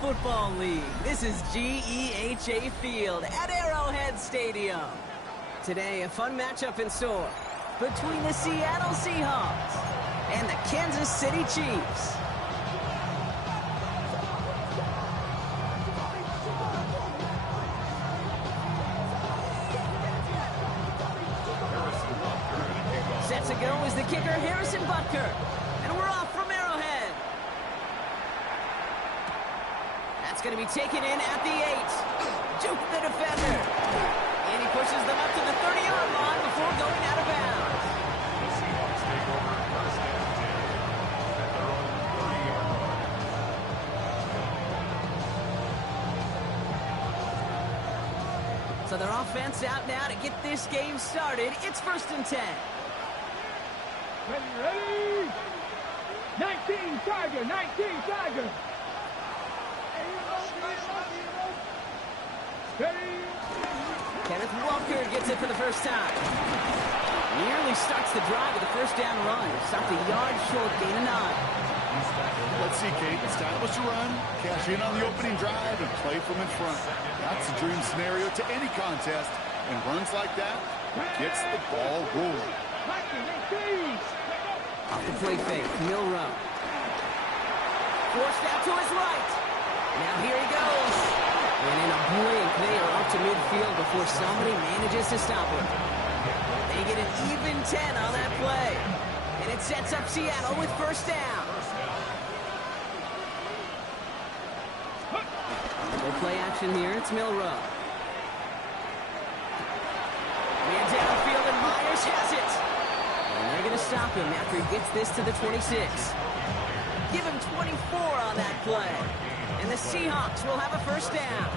Football League. This is GEHA Field at Arrowhead Stadium. Today, a fun matchup in store between the Seattle Seahawks and the Kansas City Chiefs. Set to go is the kicker, Harrison Butker. And we're off from Arrowhead. That's going to be taken in at the 8. Juke the defender. And he pushes them up to the 30-yard line before going out of bounds. So their offense out now to get this game started. It's 1st and 10. Ready? 19 Tiger, 19 Tiger. Ready? Kenneth Walker gets it for the first time. Nearly starts the drive with a first down run. Stopped a yard short, gain of 9. Let's see, Kate. Establish a run, cash in on the opening drive, and play from in front. That's a dream scenario to any contest. And runs like that gets the ball rolling. Off the play fake, Milrow. Forced out to his right. Now here he goes. And in a blink, they are up to midfield before somebody manages to stop him. They get an even 10 on that play. And it sets up Seattle with first down. No play action here, it's Milrow. Man downfield and Myers has it. And they're going to stop him after he gets this to the 26. Give him 24 on that play. And the Seahawks will have a first down.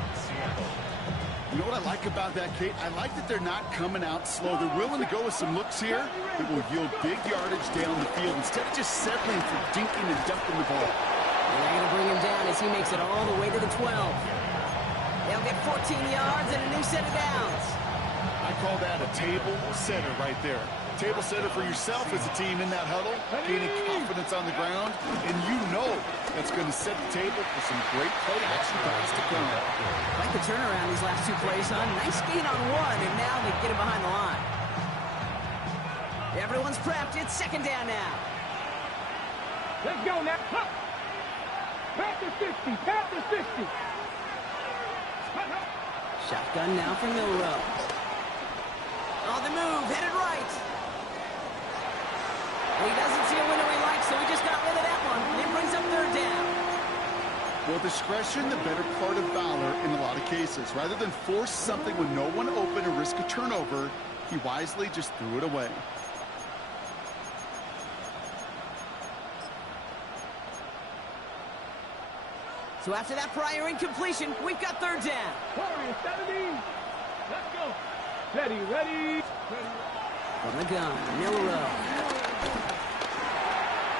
You know what I like about that, Kate? I like that they're not coming out slow. They're willing to go with some looks here that will yield big yardage down the field instead of just settling for dinking and ducking the ball. And they're going to bring him down as he makes it all the way to the 12. They'll get 14 yards and a new set of downs. I call that a table setter right there. Table setter for yourself as a team in that huddle, gaining confidence on the ground, and you know that's going to set the table for some great play action guys to come. Like the turnaround these last 2 plays, huh? Nice gain on 1, and now they get him behind the line. Everyone's prepped. It's 2nd down now. Let's go now. Panthers 50, Panthers 50. Shotgun now for Milrow. On the move, headed right. He doesn't see a window he likes, so he just got rid of that one. It brings up 3rd down. Well, discretion, the better part of valor in a lot of cases. Rather than force something with no one open and risk a turnover, he wisely just threw it away. So after that prior incompletion, we've got 3rd down. Warriors 70. Let's go. Ready, ready. From the gun, Milrow.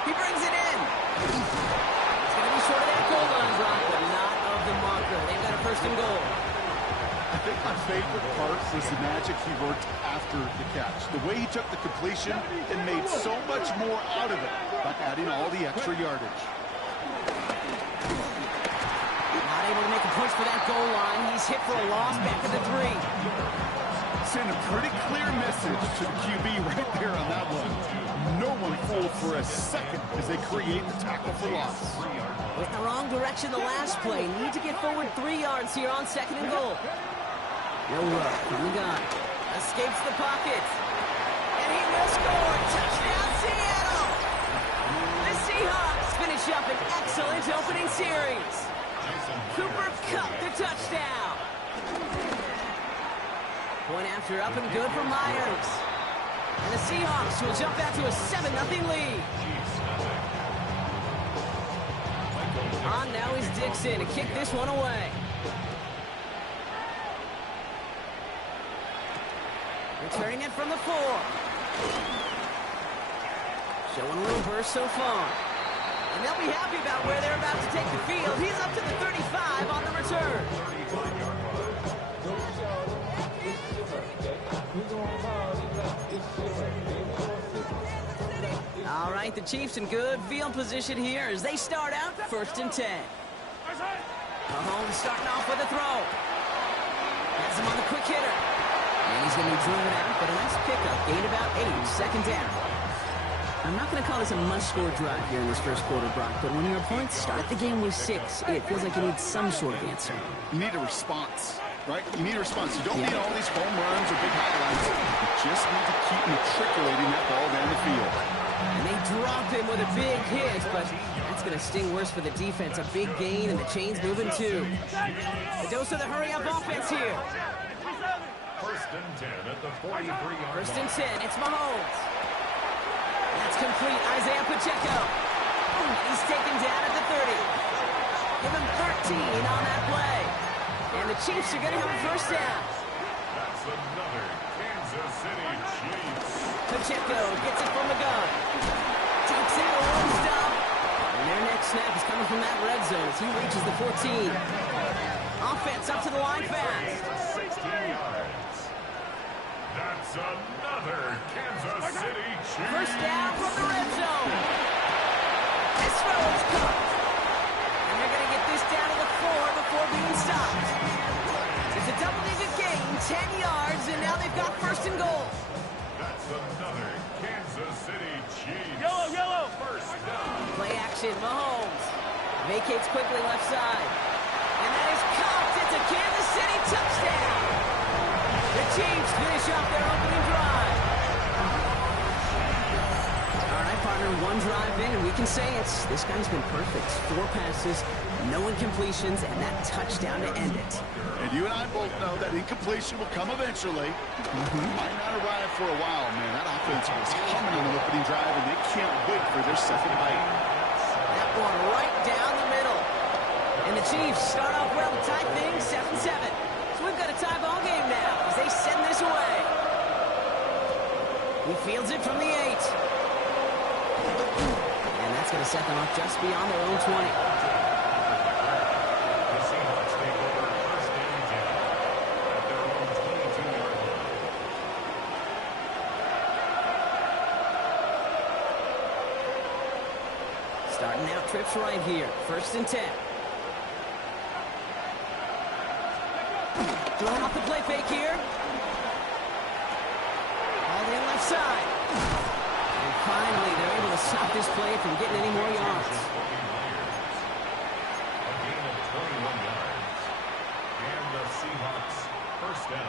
He brings it in. It's going to be short of that goal line drop, but not of the marker. They've got a 1st and goal. I think my favorite part was the magic he worked after the catch. The way he took the completion and made so much more out of it by adding all the extra yardage. Not able to make a push for that goal line. He's hit for a loss back at the 3. Send a pretty clear message to the QB right there on that one. No one fooled for a second as they create the tackle for loss. Went in the wrong direction the last play. Need to get forward 3 yards here on 2nd and goal. Milrow from the gun. Escapes the pocket. And he will score. Touchdown, Seattle! The Seahawks finish up an excellent opening series. Cooper Kupp the touchdown. Point after up and good for Myers. And the Seahawks will jump out to a 7-0 lead. On now is Dixon to kick this one away. Returning it from the 4. Showing a little burst so far. And they'll be happy about where they're about to take the field. He's up to the 35 on the return. All right, the Chiefs in good field position here as they start out 1st and 10. Mahomes starting off with a throw. Has him on the quick hitter. And he's going to be driven out, but a nice pickup. Gained about 8, second down. I'm not going to call this a must-score drive here in this first quarter, Brock, but when your opponents start the game with 6, it feels like you need some sort of answer. You need a response, right? You need a response. You don't need all these home runs or big highlights. You just need to keep matriculating that ball down the field. And they drop him with a big hit, but that's going to sting worse for the defense. A big gain, and the chain's moving too. A dose of the hurry-up offense here. First and 10 at the 43-yard line. First and 10, it's Mahomes. That's complete. Isaiah Pacheco. He's taken down at the 30. Give him 13 on that play. And the Chiefs are going to have a first down. That's another Kansas City Chiefs. Pacheco gets it from the gun. Takes it, a one stop. And their next snap is coming from that red zone as he reaches the 14. Offense up to the line fast. 60 yards. That's another Kansas City Chiefs. First down from the red zone. This throw is caught. And they're going to get this down to the 4 before being stopped. It's a double-digit gain, 10 yards, and now they've got first and goal. That's another Kansas City Chiefs. Yellow, yellow. First down. Play action, Mahomes. Vacates quickly left side. And that is caught. It's a Kansas City touchdown. The Chiefs finish off their opening drive. All right, partner, one drive in, and we can say this guy's been perfect. 4 passes, no incompletions, and that touchdown to end it. And you and I both know that incompletion will come eventually. Might not arrive for a while, man. That offense was humming on the opening drive, and they can't wait for their second bite. That one right down the middle. And the Chiefs start off well to tie things 7-7. So we've got a tie ball game now as they send this away. He fields it from the 8. And that's going to set them up just beyond their own 20. The Seahawks take over first and 10 at their own 22-yard line. Starting out trips right here. First and 10. Throwing off the play fake here. All in left side. And finally, they're able to stop this play from getting any more yards. A gain of 21 yards. And the Seahawks first down.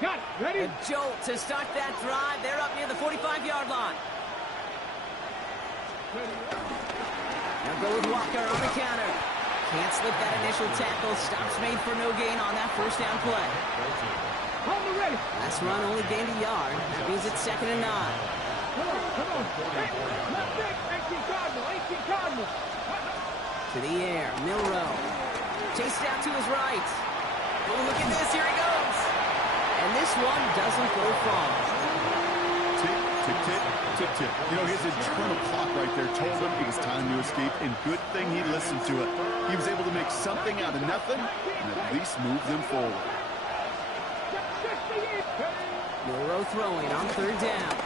Got it. Ready? A jolt to start that drive. They're up near the 45-yard line. Now go with Walker on the counter. Can't slip that initial tackle. Stops made for no gain on that first down play. Hold the ready. Last run only gained a yard. That means it's 2nd and 9. Come on. Hey, left leg, 18 Cardinal. To the air, Milrow. Chased out to his right. Oh, look at this. Here he goes. And this one doesn't go far. Tick, tick, tick, tick, tick. You know, his internal clock right there told him it was time to escape, and good thing he listened to it. He was able to make something out of nothing and at least move them forward. Milrow throwing on 3rd down.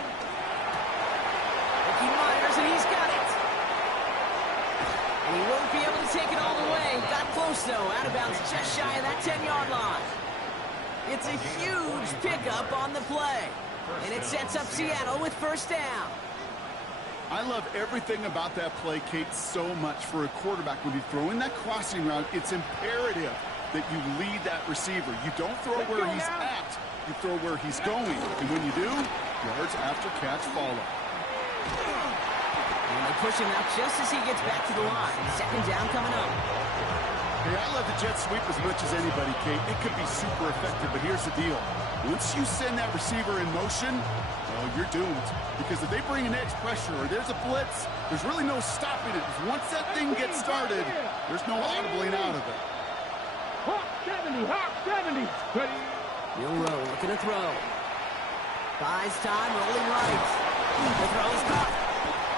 Ricky Myers, and he's got it. And he won't be able to take it all the way. Got close, though. Out of bounds just shy of that 10-yard line. It's a huge pickup on the play. And it sets up Seattle with first down. I love everything about that play, Kate, so much for a quarterback. When you're throwing that crossing route, it's imperative that you lead that receiver. You don't throw where he's at, you throw where he's going. And when you do, yards after catch follow. And they push him out just as he gets back to the line. 2nd down coming up. Hey, I love the jet sweep as much as anybody, Kate. It could be super effective, but here's the deal. Once you send that receiver in motion, well, you're doomed. Because if they bring an edge pressure or there's a blitz, there's really no stopping it. Once that thing gets started, there's no audibling out of it. Hawk 70. Ready? Milrow looking to throw. Buys time, rolling right. The throw is caught.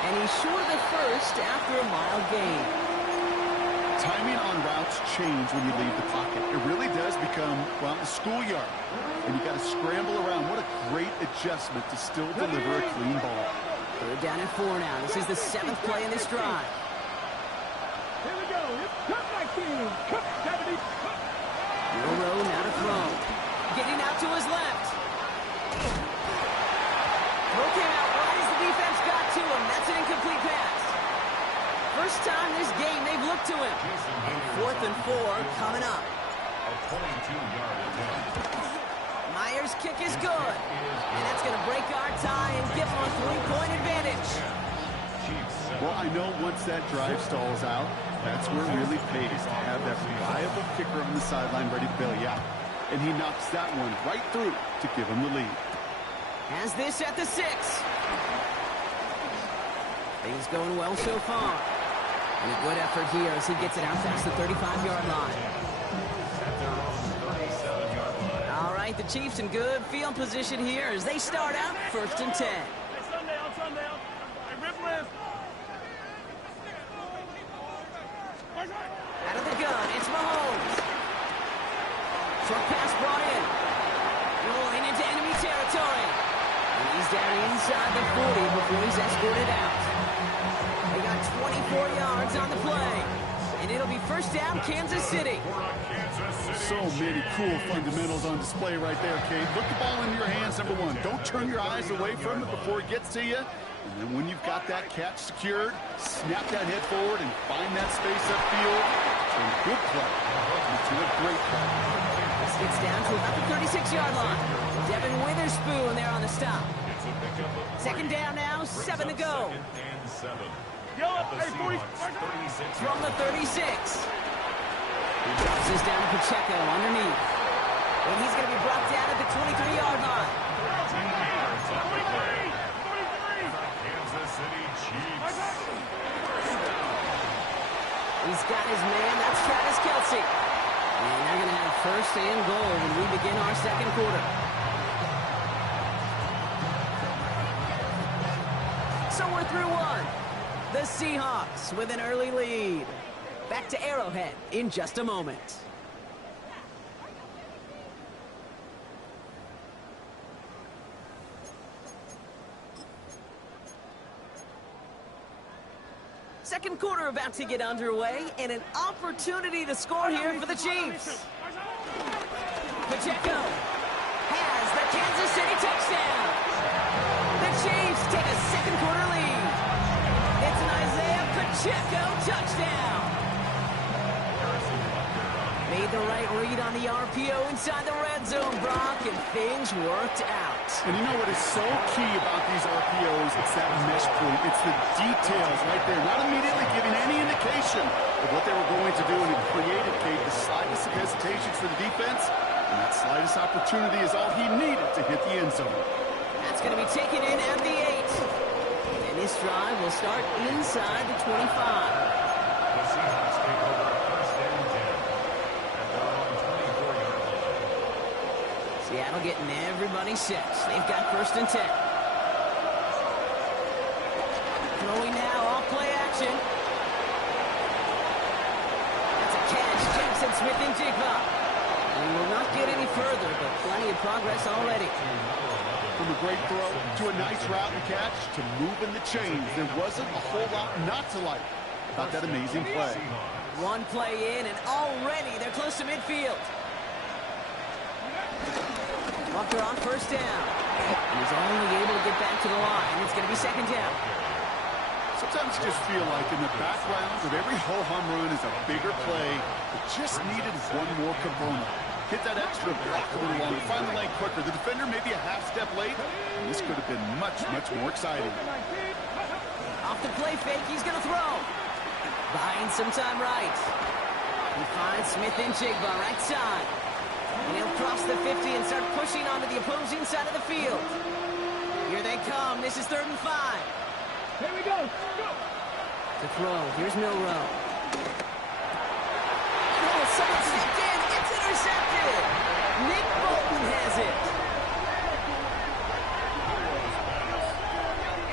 And he's short of the first after a mild gain. Timing on routes change when you leave the pocket. It really does become, well, the schoolyard. And you got to scramble around. What a great adjustment to still deliver a clean ball. 3rd down and 4 now. This is the 7th play in this drive. Here we go. Milroe now to throw. Getting out to his left. Throw came out right as the defense got to him. That's an incomplete pass. First time this game they've looked to him. And 4th and 4 coming up. A 22-yard attempt. Myers' kick is good. And that's going to break our tie and give them a 3-point advantage. Well, I know once that drive stalls out, that's where it really pays to have that reliable kicker on the sideline ready to bail you out. And he knocks that one right through to give him the lead. Has this at the 6. Things going well so far. And a good effort here as he gets it out past the 35-yard line. At their own 37-yard line. All right, the Chiefs in good field position here as they start out 1st and 10. Sundown. Rip left. Out of the gun, it's Mahomes. Short pass brought in. Rolling into enemy territory. And he's down inside the 40 before he's escorted out. They got 24 yards on the play. And it'll be first down, Kansas City. So many cool fundamentals on display right there, Kate. Put the ball in your hands, number one. Don't turn your eyes away from it before it gets to you. And then when you've got that catch secured, snap that head forward and find that space upfield. Turn a good play into a great play. This gets down to about the 36-yard line. Devin Witherspoon there on the stop. Second down now, 7 to go. From the 36. He drops this down to Pacheco underneath. And he's going to be brought down at the 23-yard line. Kansas City Chiefs. He's got his man. That's Travis Kelce. And they're going to have 1st and goal when we begin our second quarter. So we're through one. The Seahawks with an early lead. Back to Arrowhead in just a moment. Second quarter about to get underway, and an opportunity to score here for the Chiefs. Pacheco has the Kansas City touchdown. The Chiefs take a second quarter lead. It's an Isaiah Pacheco touchdown. Made the right read on the RPO inside the red zone, Brock, and things worked out. And you know what is so key about these RPOs? It's that mesh point. It's the details right there. Not immediately giving any indication of what they were going to do, and it created, Kate, the slightest of hesitations for the defense. And that slightest opportunity is all he needed to hit the end zone. That's going to be taken in at the 8. And this drive will start inside the 25. The Seahawks take over 1st and 10. At their own 24-yard line. Seattle getting everybody set. They've got 1st and 10. Throwing now, off play action. That's a catch. Jackson Smith and Jigba. And he will not get any further, but plenty of progress already. From a great throw to a nice route and catch to moving the chains, there wasn't a whole lot not to like about that amazing play. One play in, and already they're close to midfield. Walker on 1st down. And he's only able to get back to the line. It's going to be 2nd down. Sometimes you just feel like in the background of every ho-hum run is a bigger play that just needed one more component. Hit that extra block a little longer, find the lane quicker. The defender maybe a half step late, and this could have been much, much more exciting. Off the play fake, he's going to throw. Buying some time right. He finds Smith and Jigba right side. And he'll cross the 50 and start pushing onto the opposing side of the field. Here they come. This is 3rd and 5. Here we go. Go. To throw. Here's Milroe. Oh, someone stepped in. It's intercepted. Nick Bolton has it.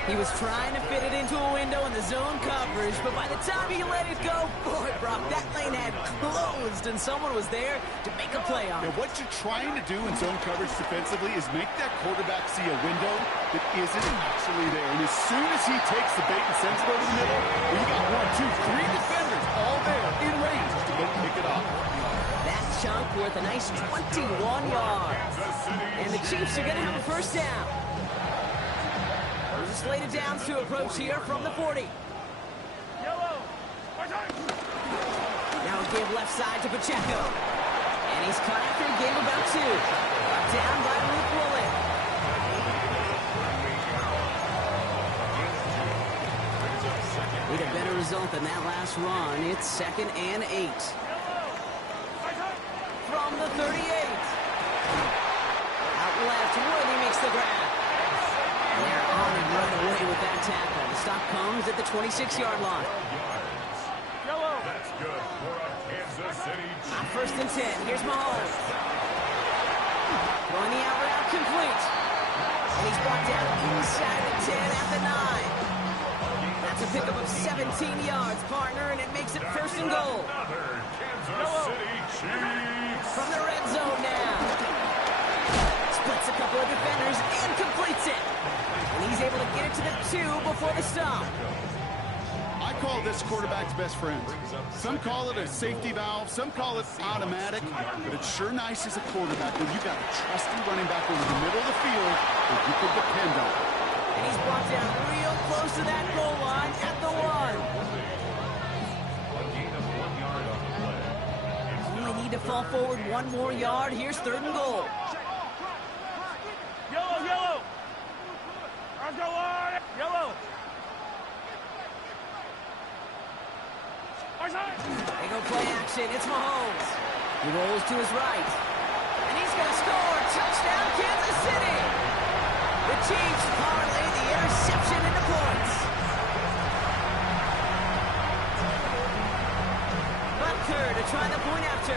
He was trying to fit it into a window in the zone coverage, but by the time he let it go, boy, Brock, that lane had closed, and someone was there to make a play on it. Now, what you're trying to do in zone coverage defensively is make that quarterback see a window that isn't actually there. And as soon as he takes the bait and sends it over the middle, well, you got 1, 2, 3 defenders all there in range to go pick it with a nice 21 yards. And the Chiefs are going to have a first down. There's a slate of downs to approach here from the 40. Now a give left side to Pacheco. And he's caught after a game about 2. Down by Luke Woolen. Need a better result than that last run. It's 2nd and 8. From the 38. Out left, Worthy makes the grab. And they're on it right away with that tackle. The stop comes at the 26-yard line. That's good for a Kansas City Chiefs. On 1st and 10, here's Mahomes. Throwing the out route complete. And he's brought down inside the 10 at the 9. That's a pickup of 17 yards, partner, and it makes it 1st and goal. Another Kansas City Chiefs. From the red zone now. Splits a couple of defenders and completes it. And he's able to get it to the 2 before the stop. I call this quarterback's best friend. Some call it a safety valve, some call it automatic, but it's sure nice as a quarterback when you got a trusty running back over the middle of the field that you can depend on. And he's brought down real close to that goal line at the 1. A gain of 1 yard on the play. Only need to fall forward 1 more yard. Here's 3rd and goal. Yellow. I'll go on. Yellow. They go play action. It's Mahomes. He rolls to his right. And he's going to score. Touchdown, Kansas City. The Chiefs parlay the interception into points. Butker to try the point after.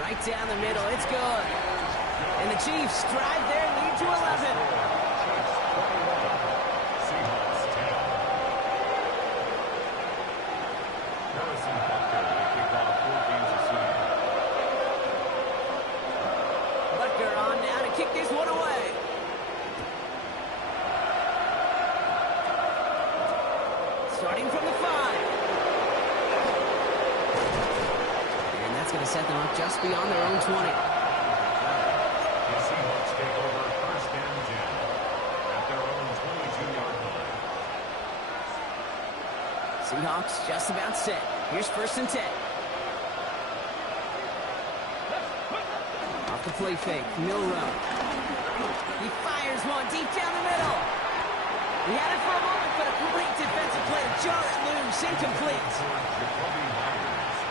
Right down the middle. It's good. And the Chiefs drive their lead to 11. Kick this one away. Starting from the 5. And that's going to set them up just beyond their own 20. The Seahawks take over 1st and 10 at their own 22-yard line. Seahawks just about set. Here's 1st and 10. Off the play fake, Milrow. He fires one deep down the middle. He had it for a moment, but a great defensive play to jar it loose, incomplete.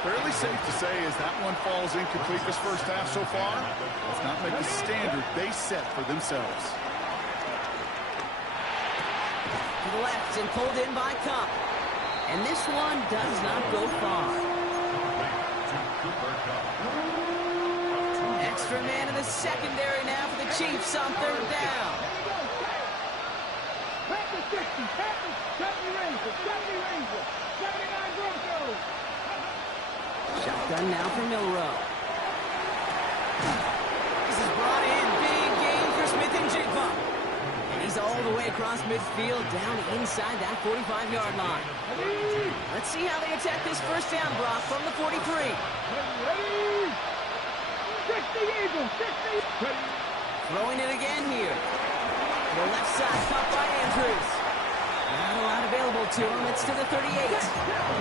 Fairly safe to say as that one falls incomplete this first half so far, does not make the standard they set for themselves. To the left and pulled in by Cup. And this one does not go far. Extra man in the secondary now for the Chiefs on 3rd down. Shotgun now for Milrow. This is brought in. Big gain for Smith and Jigba. And he's all the way across midfield down inside that 45-yard line. Let's see how they attack this first down, Brock, from the 43. Throwing it again here. The left side caught by Andrews. Not a lot available to him. It's to the 38.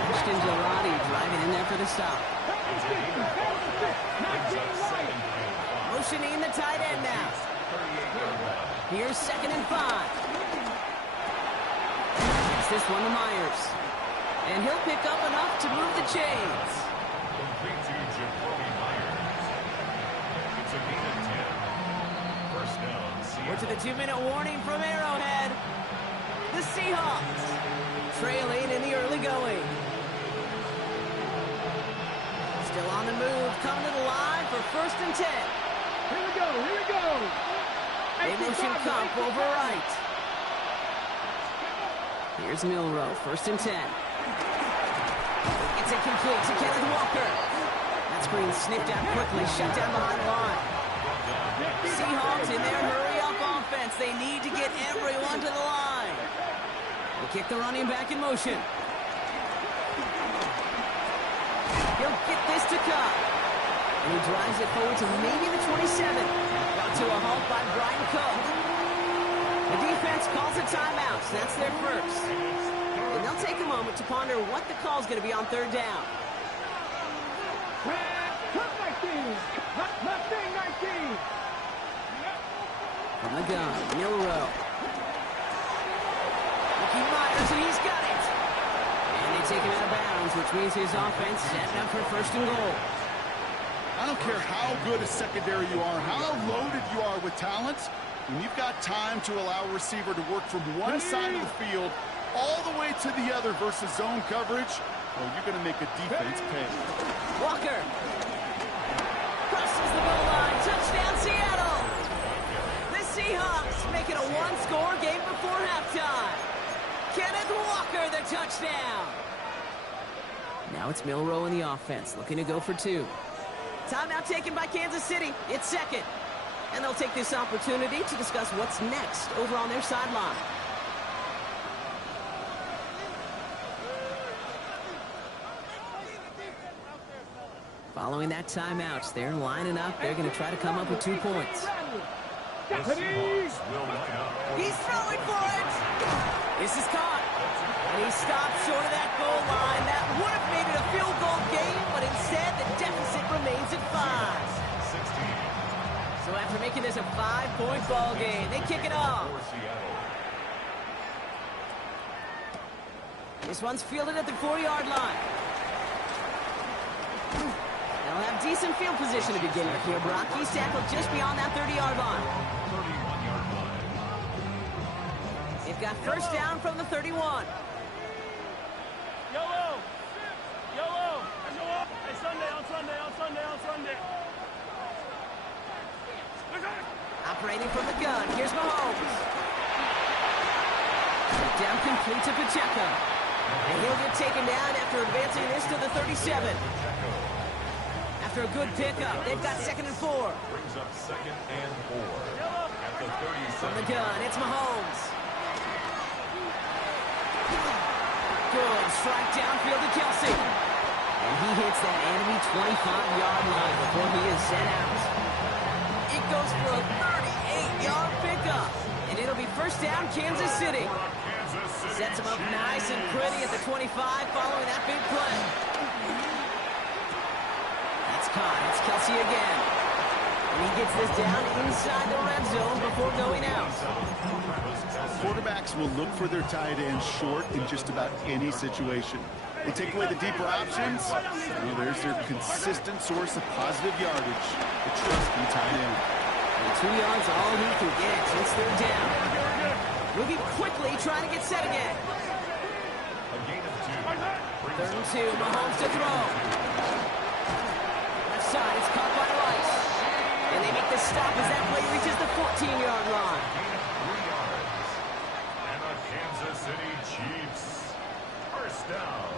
Christian Gelati driving in there for the stop. Motioning the tight end now. Here's 2nd and 5. It's this one to Myers. And he'll pick up enough to move the chains. Complete to Jacoby Myers. It's a gain of 10. First down, Seattle. We're to the 2-minute warning from Arrowhead. The Seahawks trailing in the early going. Still on the move, coming to the line for 1st and 10. Here we go. They motion Kump over right. Here's Milrow, 1st and 10. It's incomplete to Kenneth Walker. That screen snipped out quickly, shut down behind the line. Seahawks in their hurry-up offense. They need to get everyone to the line. They kick the running back in motion. He'll get this to come. And he drives it forward to maybe the 27. Brought to a halt by Brian Cook. The defense calls a timeout, so that's their first. And they'll take a moment to ponder what the call is going to be on third down. From the gun, Milrow. Looking Myers, and he's got it. And they take him out of bounds, which means his offense setting up for first and goal. I don't care how good a secondary you are, how loaded you are with talent, when you've got time to allow a receiver to work from one side of the field all the way to the other versus zone coverage, well, you're going to make a defense pay. Walker. Crosses the goal line. Touchdown, Seattle. The Seahawks make it a one-score game before halftime. Kenneth Walker, the touchdown. Now it's Milrow in the offense, looking to go for two. Timeout taken by Kansas City. It's second. And they'll take this opportunity to discuss what's next over on their sideline. Following that timeout, they're lining up. They're going to try to come up with 2 points. The Seahawks will line up. He's throwing for it. This is caught. And he stopped short of that goal line. That would have made it a field goal game, but instead the deficit remains at 5. 16. So after making this a 5-point ball game, they kick it off. For Seattle. This one's fielded at the 4-yard line. They'll have decent field position to begin with here, Brock. He's tackled just beyond that 30-yard line. 31-yard line. They've got first down from the 31. Yellow! Yellow! Hey, Sunday, on Sunday, on Sunday, on Sunday. Operating from the gun, here's Mahomes. Down complete to Pacheco. And he'll get taken down after advancing this to the 37. After a good pickup, they've got 2nd and 4. Brings up 2nd and 4. At the 37. From the gun, it's Mahomes. Good strike downfield to Kelsey. And he hits that enemy 25-yard line before he is sent out. It goes for a 38-yard pickup. And it'll be first down, Kansas City. Sets him up nice and pretty at the 25 following that big play. That's caught. It's Kelsey again. And he gets this down inside the red zone before going out. Quarterbacks will look for their tight end short in just about any situation. They take away the deeper options. Well, there's their consistent source of positive yardage. The trust in tight end. And 2 yards all he can get since they're down. Moving quickly, trying to get set again. A gain of 2. 3rd and 2, Mahomes to throw. Left side, it's caught by Rice. And they make the stop as that play reaches the 14-yard line. Gain of 3 yards. And the Kansas City Chiefs. First down.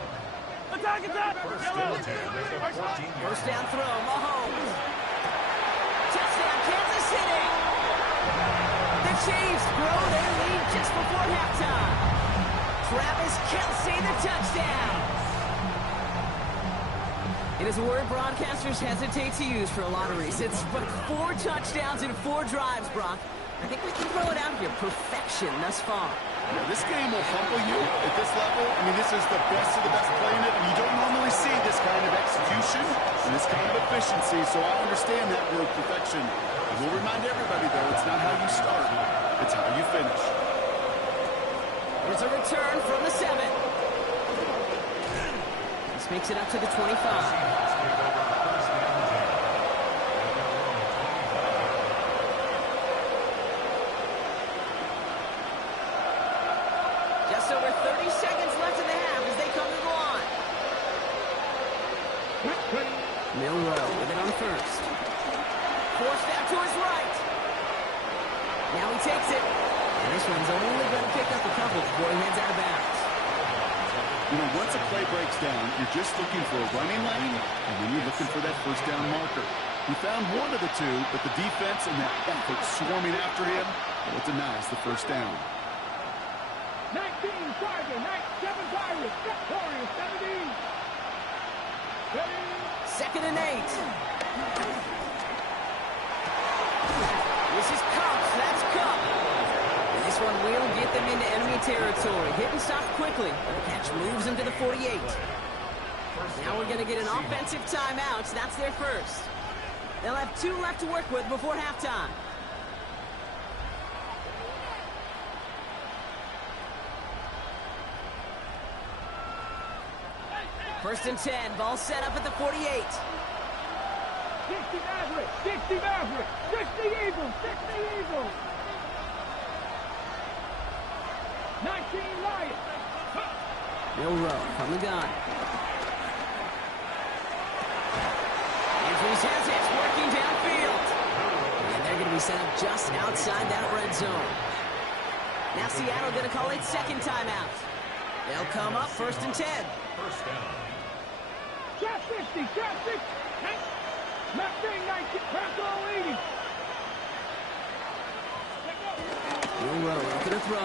Attack, attack! First and 10 at the 14-yard First down throw, Mahomes. Touchdown, Kansas City. The Chiefs grow their lead just before halftime. Travis Kelce, the touchdown. It is a word broadcasters hesitate to use for a lotteries. It's but 4 touchdowns in 4 drives, Brock. I think we can throw it out here. Perfection thus far. Yeah, this game will humble you at this level. I mean, this is the best of the best playing it, and you don't normally see this kind of execution and this kind of efficiency, so I understand that word perfection. I will remind everybody, though, it's not how you start, it's how you finish. There's a return from the 7. This makes it up to the 25. Just over 30 seconds left in the half as they come to the line. Milrow with it on first. Forced out to his right. Now he takes it. And this one's only going to pick up a couple before he heads out of bounds. You know, once a play breaks down, you're just looking for a running lane, and then you're looking for that first down marker. He found one of the two, but the defense and that effort swarming after him, well, it denies the first down. 19 Tigers, 7 Tigers, Warriors 17. 2nd and 8. This is Cup. That's Cup. And this one will get them into enemy territory. Hit and stop quickly. The catch moves them to the 48. Now we're going to get an offensive timeout. That's their first. They'll have 2 left to work with before halftime. First and 10. Ball set up at the 48. 60 Maverick, 60 Maverick, 60 Eagles, 60 Eagles. 19 Lions. Bill Rowe from the gun. Andrews has it, working downfield. And they're going to be set up just outside that red zone. Now Seattle going to call it 2nd timeout. They'll come up 1st and 10. First down. Trap 60, trap 60. Matt Ding, 19, trap all 80. Bill Rowe looking to throw.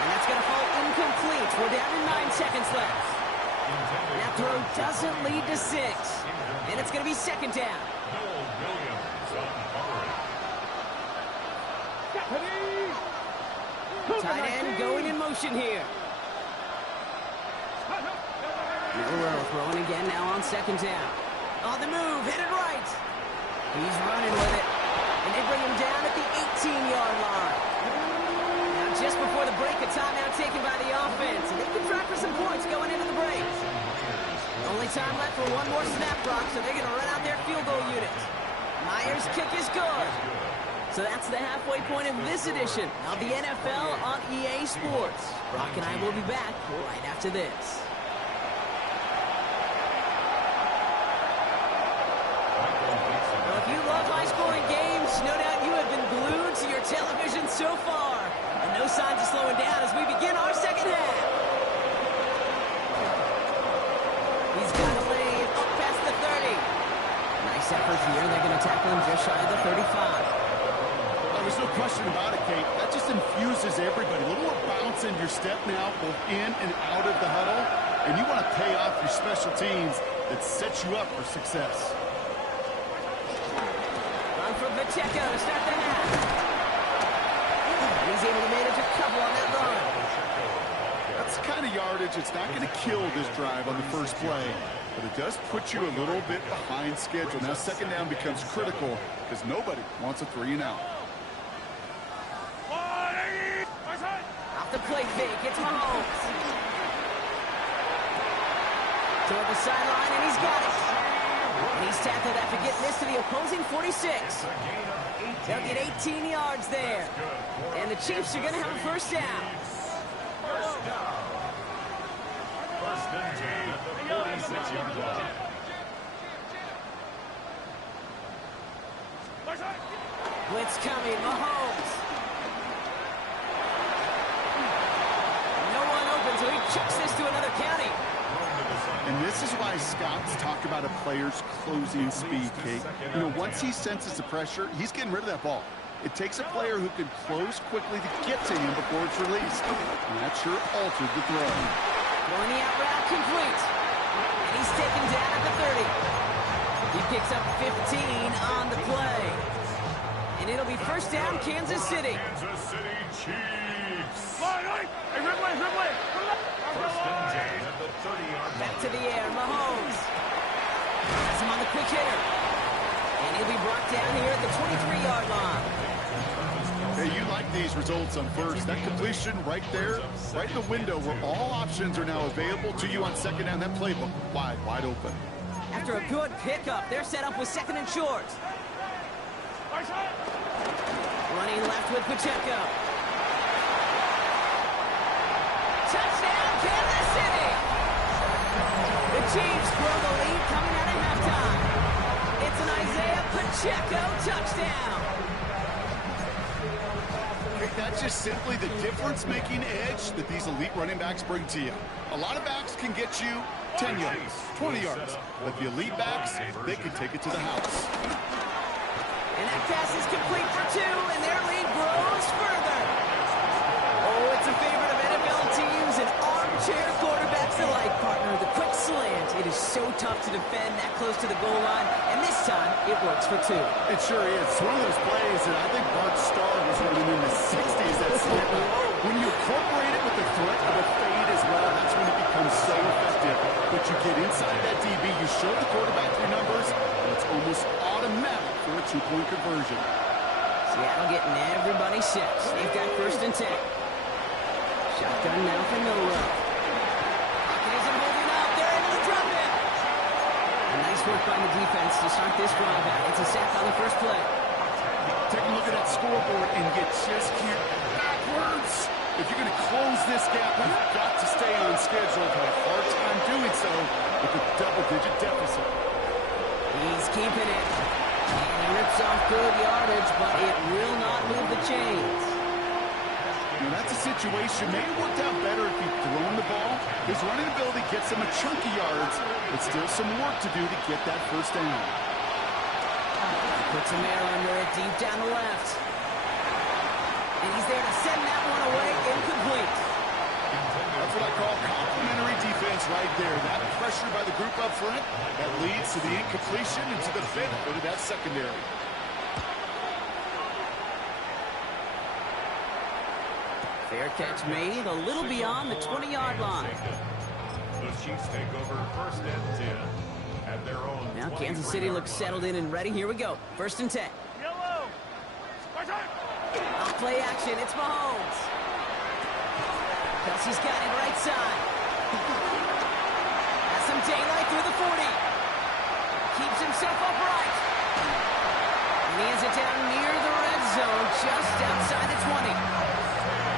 And that's going to fall incomplete. We're down to 9 seconds left. That throw doesn't lead to 6. And it's going to be 2nd down. Noel Williams on coverage. Tight end going in motion here. Bill Rowe throwing again now on 2nd down. On the move, headed right. He's running with it. And they bring him down at the 18-yard line. Now just before the break, a timeout taken by the offense. And they can try for some points going into the break. Only time left for one more snap block, so they're going to run out their field goal unit. Myers' kick is good. So that's the halfway point of this edition of the NFL on EA Sports. Brock and I will be back right after this. Well, if you love high-scoring games, no doubt you have been glued to your television so far. And no signs of slowing down as we begin our 2nd half. He's got a lane up past the 30. Nice effort here. They're going to tackle him just shy of the 35. There's no question about it, Kate. That just infuses everybody. A little more bounce in your step now, both in and out of the huddle. And you want to pay off your special teams that sets you up for success. Run from Pacheco to start the half. He's able to manage a couple on that run. That's the kind of yardage. It's not going to kill this drive on the first play, but it does put you a little bit behind schedule. Now 2nd down becomes critical because nobody wants a 3 and out. Off the play fake, it's Mahomes. Toward the sideline, and he's got it. And he's tackled after getting this to the opposing 46. They'll get 18 yards there. And the Chiefs are going to have a 1st down. First and 10 at the 46-yard line. Blitz coming, Mahomes. No one open, so he chucks this to another county. And this is why scouts talk about a player's closing speed, Kate. You know, once he senses the pressure, he's getting rid of that ball. It takes a player who can close quickly to get to him before it's released. And that sure altered the throw. Going the out route complete. And he's taken down at the 30. He picks up 15 on the play. And it'll be 1st down, Kansas City. Kansas City Chiefs. First and 10 at the 30-yard line. Back to the air, Mahomes. Has him on the quick hitter. And he'll be brought down here at the 23-yard line. Hey, you like these results on first. That completion right there, right in the window where all options are now available to you on 2nd down. That playbook wide open. After a good pickup, they're set up with 2nd and short. Running left with Pacheco. Touchdown, Kansas City! The Chiefs grow the lead coming out of halftime. It's an Isaiah Pacheco touchdown. That's just simply the difference-making edge that these elite running backs bring to you. A lot of backs can get you 10 yards, 20 yards, but the elite backs, they can take it to the house. And that pass is complete for 2, and their lead grows further. Oh, it's a favorite of NFL teams and armchair quarterbacks alike, partner. The quick tough to defend that close to the goal line, and this time it works for two. It sure is. It's one of those plays that I think Bart Starr was running in the 60s. That slant. When you incorporate it with the threat of a fade as well, that's when it becomes so effective. But you get inside that DB, you show the quarterback your numbers, and it's almost automatic for a two-point conversion. Seattle getting everybody set. They've got 1st and 10. Shotgun now for Milrow. Pocket isn't holding up. They're into the drop in. And nice work by the defense to start this drive out. It's a sack on the first play. Take a look at that scoreboard, and you just can't backwards. If you're going to close this gap, you've got to stay on schedule. But a hard time doing so with a double-digit deficit. He's keeping it. And he rips off good yardage, but it will not move the chains. Now, that's a situation. Maybe worked out better if he'd thrown the ball. His running ability gets him a chunky yards, but still some work to do to get that first down. Puts him there under it, deep down the left. And he's there to send that one away, incomplete. That's what I call complimentary defense right there. That pressure by the group up front, that leads to the incompletion and to the benefit of that secondary. Fair catch made, a little beyond the 20-yard line. The Chiefs take over 1st and 10 at their own. Now Kansas City looks settled in and ready. Here we go. 1st and 10. Yellow. Off play action. It's Mahomes. Kelsey's got it right side. Has some daylight through the 40. Keeps himself upright. And he has it down near the red zone, just outside the 20.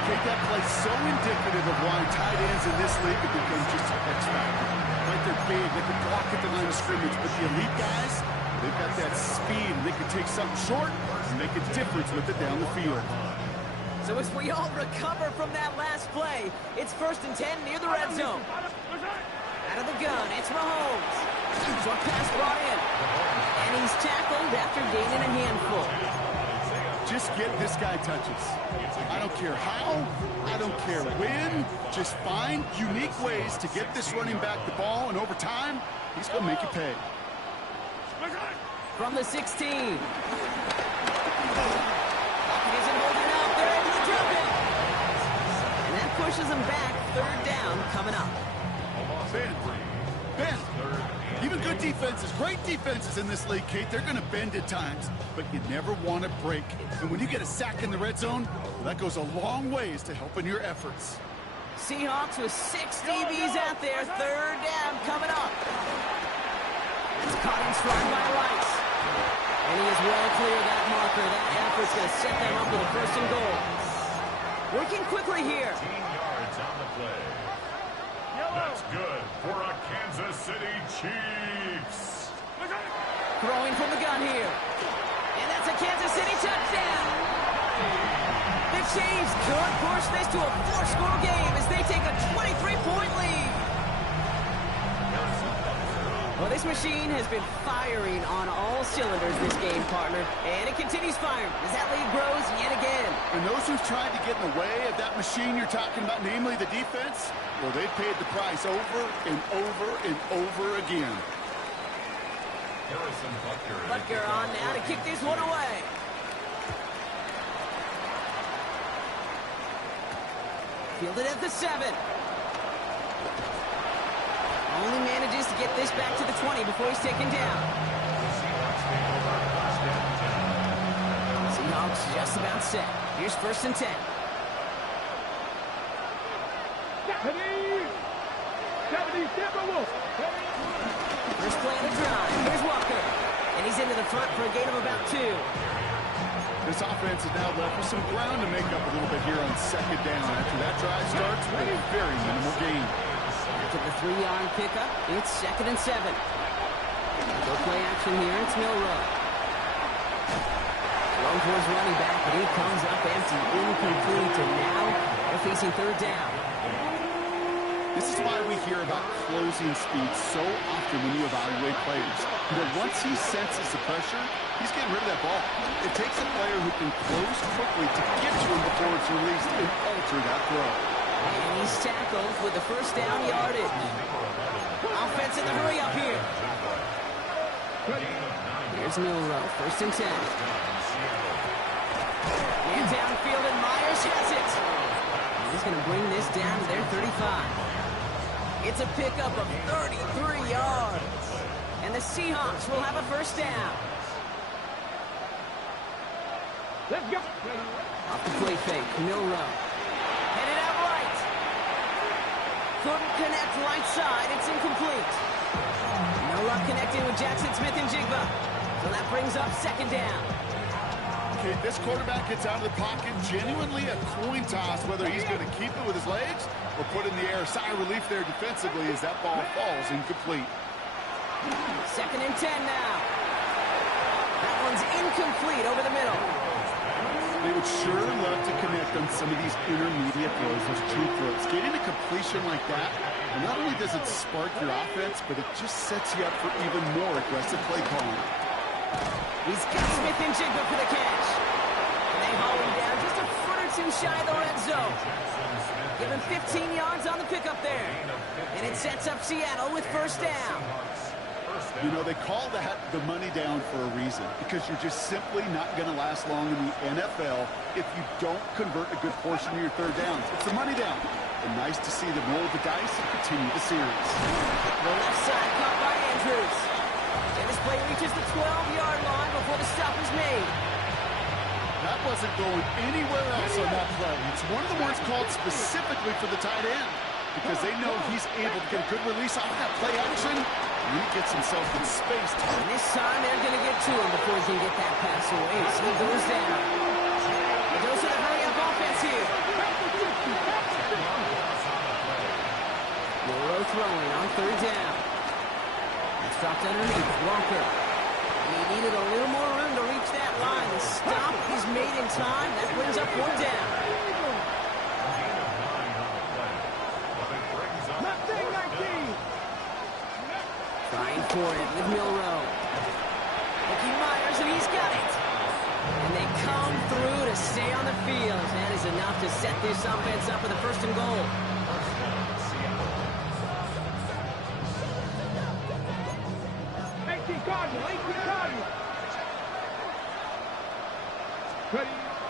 Make that play so indicative of why tight ends in this league have become just an X factor. Right, they're big, they can block at the line of scrimmage, but the elite guys, they've got that speed, and they can take something short and make a difference with it down the field. So as we all recover from that last play, it's 1st and 10 near the red zone. Out of the gun, it's Mahomes. Short pass brought in. And he's tackled after gaining a handful. Just get this guy touches. I don't care how, I don't care when. Just find unique ways to get this running back the ball, and over time, he's going to make you pay. From the 16. Pocket isn't holding up. They're able to drop it. And that pushes him back. 3rd down coming up. Ben, even good defenses, great defenses in this league, Kate, they're going to bend at times, but you never want to break. And when you get a sack in the red zone, that goes a long ways to helping your efforts. Seahawks with 6 DBs out there. 3rd down coming up. It's caught in stride by Rice. And he is well clear of that marker. That effort's going to set them up with a 1st and goal. Working quickly here. 15 yards on the play. That's good for a Kansas City Chiefs. Throwing from the gun here. And that's a Kansas City touchdown. The Chiefs could push this to a 4-score game as they take a 23-point lead. Well, this machine has been firing on all cylinders this game, partner. And it continues firing as that lead grows yet again. And those who've tried to get in the way of that machine you're talking about, namely the defense, well, they've paid the price over and over and over again. Butker on now to kick this one away. Fielded at the 7. Only manages to get this back to the 20 before he's taken down. Seahawks just about set. Here's 1st and 10. First play of the drive. Here's Walker. And he's into the front for a gain of about 2. This offense is now left with some ground to make up a little bit here on 2nd down. After that drive starts with a very minimal gain. After the 3-yard pickup, it's 2nd and 7. Go play action here. It's Milrow. Thrown towards running back, but he comes up empty, incomplete, and now they're facing 3rd down. This is why we hear about closing speed so often when you evaluate players. But once he senses the pressure, he's getting rid of that ball. It takes a player who can close quickly to get to him before it's released and alter that throw. And he's tackled with the first down yardage. Offense in the hurry up here. Here's Milroe, 1st and 10. And downfield, and Myers has it. He's going to bring this down to their 35. It's a pickup of 33 yards. And the Seahawks will have a first down. Let's go. Off the play fake, Milroe. Headed out right. Couldn't connect right side. It's incomplete. No luck connecting with Jackson Smith and Jigba. So that brings up 2nd down. Okay, this quarterback gets out of the pocket, genuinely a coin toss, whether he's going to keep it with his legs or put it in the air. Sigh of relief there defensively as that ball falls incomplete. 2nd and 10 now. That one's incomplete over the middle. They would sure love to connect on some of these intermediate throws, those true throws. Getting a completion like that, and not only does it spark your offense, but it just sets you up for even more aggressive play calling. He's got Smith and Jigba for the catch. And they haul him down just a foot or two shy of the red zone. Give him 15 yards on the pickup there. And it sets up Seattle with first down. You know, they call that the money down for a reason, because you're just simply not going to last long in the NFL if you don't convert a good portion of your third downs. It's the money down. And nice to see them roll the dice and continue the series. The left side caught by Andrews. And this play reaches the 12-yard line before the stop is made. That wasn't going anywhere else on that play. It's one of the ones called specifically for the tight end, because they know he's able to get a good release off that play action, and he gets himself in space. And this time they're going to get to him before he can get that pass away. So he goes down. He goes to the hurry-up offense here. Milroe throwing on 3rd down. It's dropped underneath. Walker. And he needed a little more room to reach that line. The stop is made in time. That brings up 1 down. Trying for it with Milroe. Looking Myers, and he's got it. And they come through to stay on the field. That is enough to set this offense up with a 1st and goal.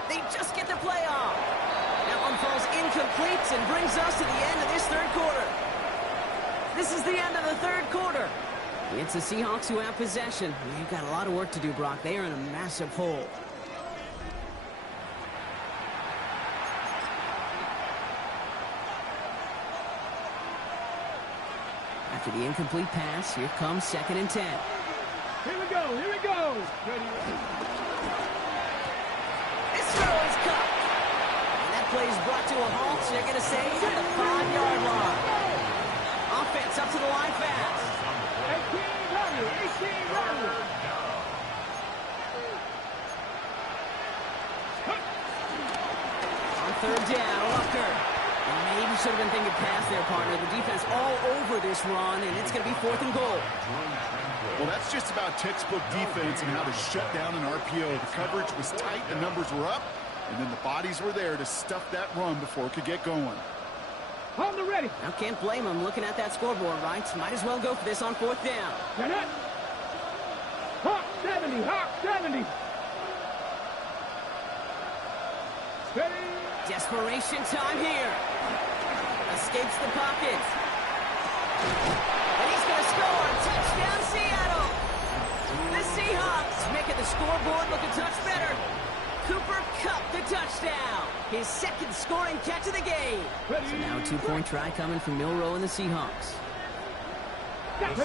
They just get the play off. That one falls incomplete and brings us to the end of this 3rd quarter. This is the end of the 3rd quarter. It's the Seahawks who have possession. They've got a lot of work to do, Brock. They are in a massive hole. After the incomplete pass, here comes 2nd and 10. Here we go, here we go. This throw is cut. And that play is brought to a halt, so they're going to say at the 5-yard line. Offense up to the line fast. 18 runner. On 3rd down, Walker. And maybe should have been thinking pass there, partner. The defense all over this run, and it's going to be 4th and goal. Well, that's just about textbook defense and how to shut down an RPO. The coverage was tight, the numbers were up, and then the bodies were there to stuff that run before it could get going. On the ready. Now can't blame them looking at that scoreboard, right? Might as well go for this on 4th down. Hawk 70, Hawk 70. Ready. Desperation time here. Escapes the pocket. And he's going to score. Touchdown, Seattle. The Seahawks making the scoreboard look a touch better. Cooper Kupp the touchdown. His 2nd scoring catch of the game. Ready. So now a 2-point try coming from Milroe and the Seahawks. He's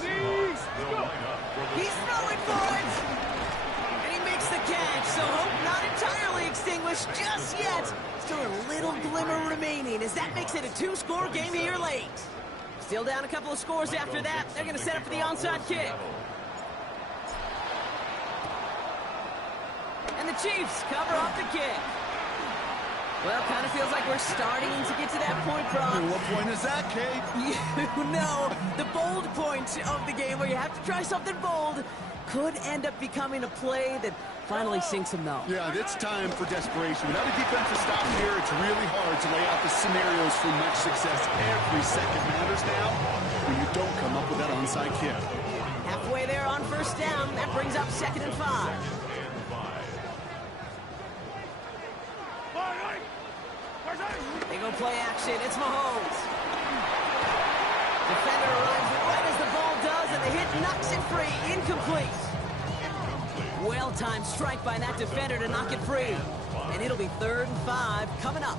throwing for it. And he makes the catch. So hope not entirely extinguished just yet. Still a little glimmer remaining as that makes it a 2-score game here late. Still down a couple of scores after that. They're going to set up for the onside kick. And the Chiefs cover off the kick. Well, kind of feels like we're starting to get to that point, Brock. What point is that, Kate? You know, the bold point of the game where you have to try something bold could end up becoming a play that finally sinks them, though. Yeah, it's time for desperation. Without a defensive stop here, it's really hard to lay out the scenarios for much success. Every second matters now when you don't come up with that onside kick. Halfway there on first down. That brings up 2nd and 5. They go play action. It's Mahomes. Defender arrives right as the ball does, and the hit knocks it free. Incomplete. Well-timed strike by that defender to knock it free. And it'll be 3rd and 5 coming up.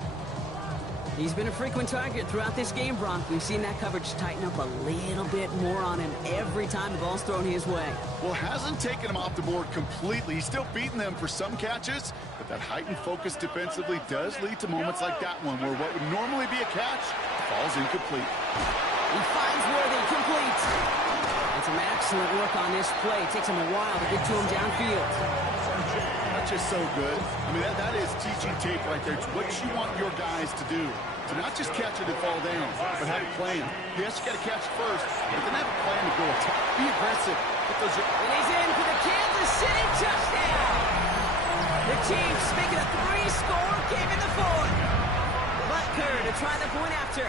He's been a frequent target throughout this game, Brock. We've seen that coverage tighten up a little bit more on him every time the ball's thrown his way. Well, hasn't taken him off the board completely. He's still beating them for some catches, but that heightened focus defensively does lead to moments like that one where what would normally be a catch falls incomplete. He finds Worthy, complete. And some excellent work on this play. It takes him a while to get to him downfield. That's just so good. I mean, that is teaching tape right there. It's what you want your guys to do. To not just catch it and fall down, but have it planned. Yes, you got to catch it first, but then have a plan to go attack. Be aggressive. And he's in for the Kansas City touchdown. The Chiefs making a 3-score game in the 4th. Butker to try the point after.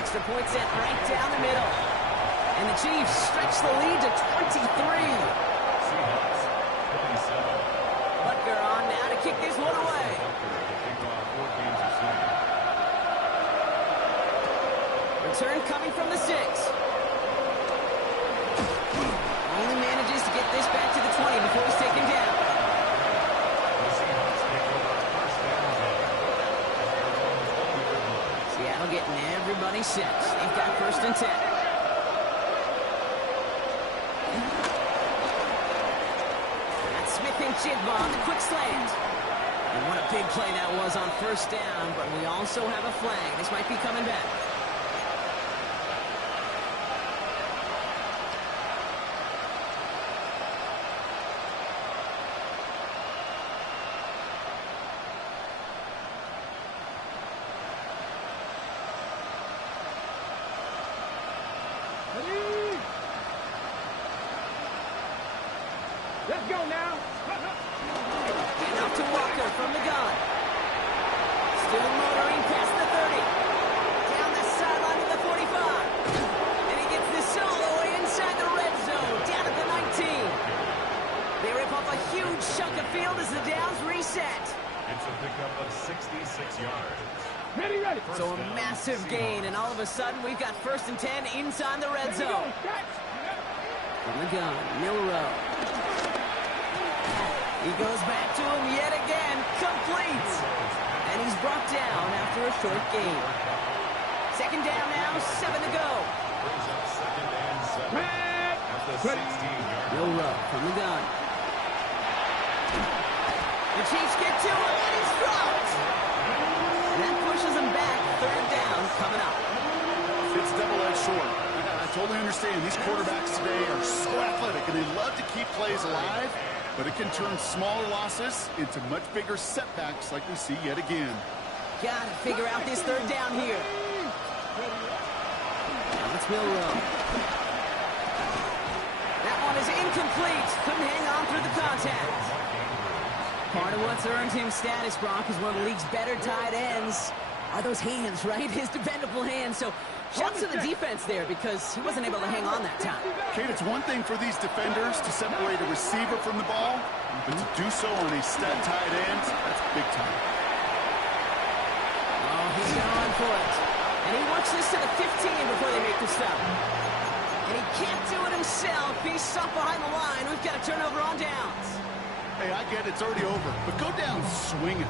Extra point set right down the middle. And the Chiefs stretch the lead to 23. Butker on now to kick this one away. Return coming from the 6. Only manages to get this back to the 20 before he's taken down. Seattle getting everybody set. They've got 1st and 10. That's Smith and Jigba on the quick slant. And what a big play that was on 1st down, but we also have a flag. This might be coming back. Let's go now. And out to Walker from the gun. Still motoring past the 30. Down the sideline to the 45. And he gets this all the way inside the red zone. Down at the 19. They rip off a huge chunk of field as the downs reset. It's a pickup of 66 yards. Ready. So a massive gain, and all of a sudden we've got 1st and 10 inside the red zone. From the gun, Milrow. He goes back to him yet again, complete. And he's brought down after a short gain. 2nd down now, 7 to go. Brings up 2nd and 7 at the 16-yard line. Milrow from the gun. The Chiefs get to him, and he's dropped. And that pushes him back. 3rd down coming up. It's double-edged sword. I totally understand. These quarterbacks today are so athletic, and they love to keep plays alive, but it can turn smaller losses into much bigger setbacks like we see yet again. Gotta figure out this 3rd down here. Now it's Milrow. That one is incomplete. Couldn't hang on through the contact. Part of what's earned him status, Brock, is one of the league's better tight ends. Are those hands, right? His dependable hands. So shouts to the defense there because he wasn't able to hang on that time. Kate, it's one thing for these defenders to separate a receiver from the ball, but to do so on a stud tight end, that's big time. Oh, he's going for it. And he works this to the 15 before they make the stop. And he can't do it himself. He's stopped behind the line. We've got a turnover on downs. Hey, I get it's already over, but go down swinging.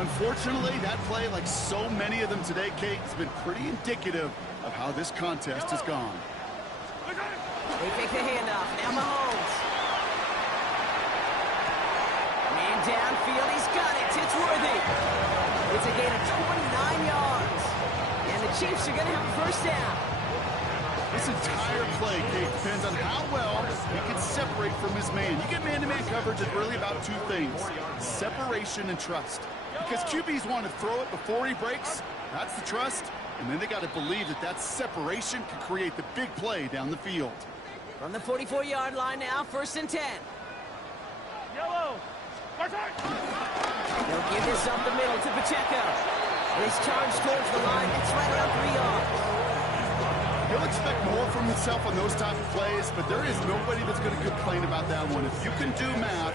Unfortunately, that play, like so many of them today, Kate, has been pretty indicative of how this contest has gone. They take the handoff. Now Mahomes. Man downfield. He's got it. It's Worthy. It's a gain of 29 yards. And the Chiefs are going to have a 1st down. This entire play, Kate, depends on how well he can separate from his man. You get man-to-man coverage, it's really about two things, separation and trust. Because QBs want to throw it before he breaks, that's the trust, and then they got to believe that that separation can create the big play down the field. From the 44-yard line now, 1st and 10. Yellow. He'll give this up the middle to Pacheco. And he's charged towards the line. It's right around 3 yards. He'll expect more from himself on those type of plays, but there is nobody that's going to complain about that one. If you can do math,